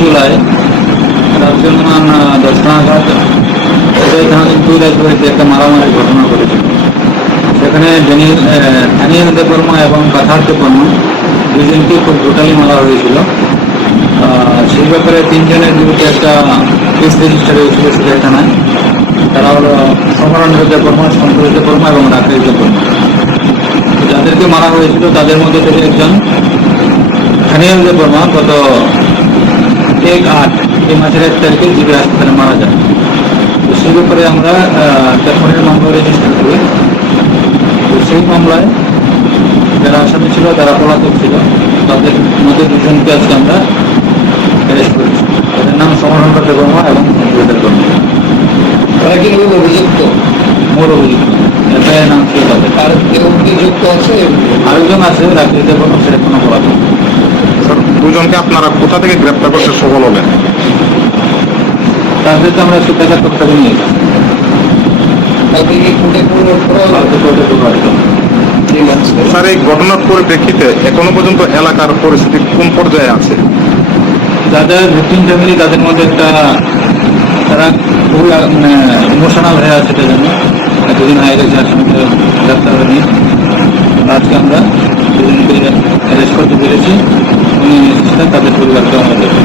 জুলাই রাত্রে মান 10টা নাগাদ ধানপুর রাজবাড়িতে একটা মারামারি ঘটনা ঘটেছিল। সেখানে দানিয়েল দেববর্মা এবং কাথার দেববর্মা দুজনকে খুব ব্রুটালি মারা হয়েছিল। সেই ব্যাপারে 3 জনের বিরুদ্ধে একটা কেস রেজিস্টার হয়েছিল সিলেট থানায়। তারা হলো সমরেন্দ্র দেববর্মা, সন্তোষ দেববর্মা এবং রাকেশ দেববর্মা। যাদেরকে মারা হয়েছিল তাদের মধ্যে থেকে একজন দানিয়েল দেববর্মা গত 1/8 এই মাসের 1 তারিখে জিবি হাসপাতালে মারা যায়। তো সেই ব্যাপারে আমরা টেকমনের মামলা রেজিস্টার করি। তো সেই মামলায় যারা আসামি ছিল, যারা পলাতক ছিল, তাদের মধ্যে 2 জনকে আজকে আমরা অ্যারেস্ট করেছি। তাদের নাম সমরেন্দ্র দেববর্মা এবং সন্তোষ দেববর্মা। তারা কি মূল অভিযুক্ত? মূল অভিযুক্ত। এফআইআর নাম ছিল তাদের। আর কেউ অভিযুক্ত আছে? আরেকজন আছে রাকেশ দেববর্মা, সে এখনো পলাতক। স্যার, 2 জনকে আপনারা কোথা থেকে গ্রেপ্তার করতে সফল হলেন? তাদেরকে আমরা শিক্ষাচার করতে নিয়ে গেছি। কালকে কি কোর্টে কোর্টে স্যার, এই ঘটনার পরিপ্রেক্ষিতে এখনো পর্যন্ত এলাকার পরিস্থিতি কোন পর্যায়ে আছে? যাদের ভিকটিম ফ্যামিলি তাদের মধ্যে একটা তারা খুবই ইমোশনাল হয়ে আছে। সেটার জন্য দুদিন হয়ে গেছে আসামিকে গ্রেপ্তার হয়নি। আজকে আমরা দুজনকে অ্যারেস্ট করতে পেরেছি। উনি তাদের পরিবারকে আমরা দেখি।